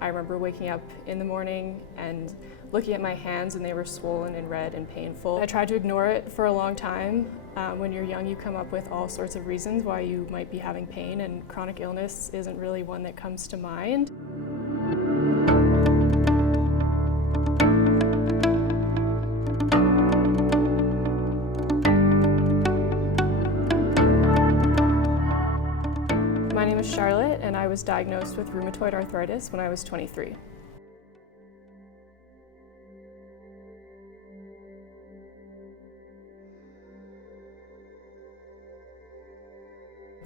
I remember waking up in the morning and looking at my hands and they were swollen and red and painful. I tried to ignore it for a long time. When you're young, you come up with all sorts of reasons why you might be having pain, and chronic illness isn't really one that comes to mind. My name is Charlotte, and I was diagnosed with rheumatoid arthritis when I was 23.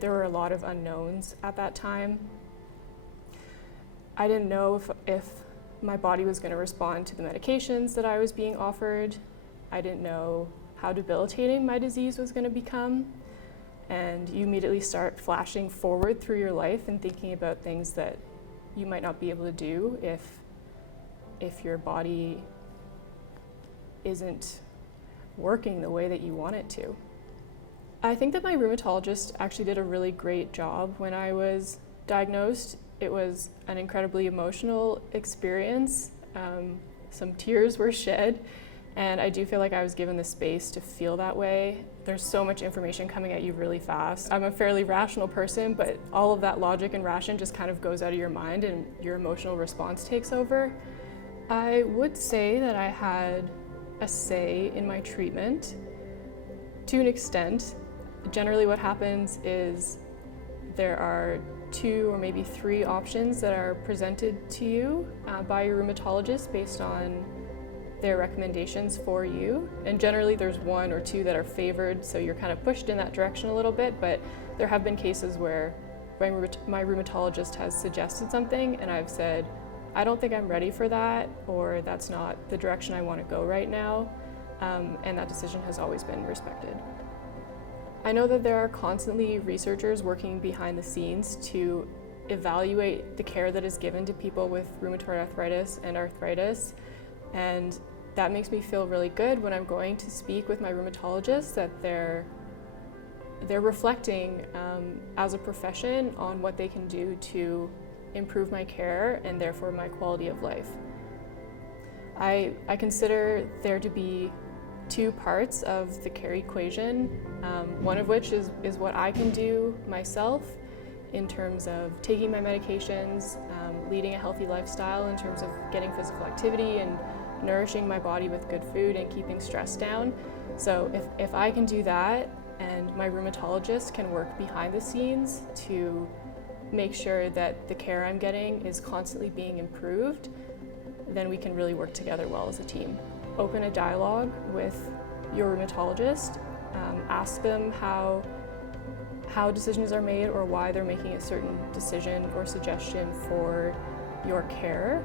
There were a lot of unknowns at that time. I didn't know if my body was going to respond to the medications that I was being offered. I didn't know how debilitating my disease was going to become. And you immediately start flashing forward through your life and thinking about things that you might not be able to do if your body isn't working the way that you want it to. I think that my rheumatologist actually did a really great job when I was diagnosed. It was an incredibly emotional experience. Some tears were shed, and I do feel like I was given the space to feel that way. There's so much information coming at you really fast. I'm a fairly rational person, but all of that logic and ration just kind of goes out of your mind and your emotional response takes over. I would say that I had a say in my treatment to an extent. Generally what happens is there are 2 or maybe 3 options that are presented to you by your rheumatologist based on their recommendations for you. And generally there's 1 or 2 that are favored, so you're kind of pushed in that direction a little bit, but there have been cases where my rheumatologist has suggested something and I've said, I don't think I'm ready for that, or that's not the direction I want to go right now, and that decision has always been respected. I know that there are constantly researchers working behind the scenes to evaluate the care that is given to people with rheumatoid arthritis and arthritis, and that makes me feel really good when I'm going to speak with my rheumatologist that they're reflecting as a profession on what they can do to improve my care and therefore my quality of life. I consider there to be 2 parts of the care equation, one of which is what I can do myself in terms of taking my medications, leading a healthy lifestyle in terms of getting physical activity and nourishing my body with good food and keeping stress down. So if I can do that and my rheumatologist can work behind the scenes to make sure that the care I'm getting is constantly being improved, then we can really work together well as a team. Open a dialogue with your rheumatologist, ask them how decisions are made or why they're making a certain decision or suggestion for your care.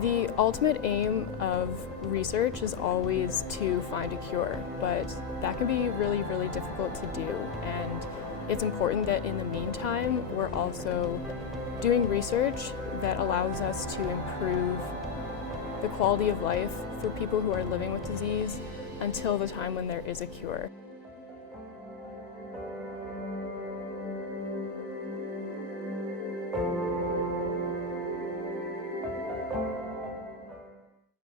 The ultimate aim of research is always to find a cure, but that can be really, really difficult to do, and it's important that in the meantime we're also doing research that allows us to improve the quality of life for people who are living with disease until the time when there is a cure.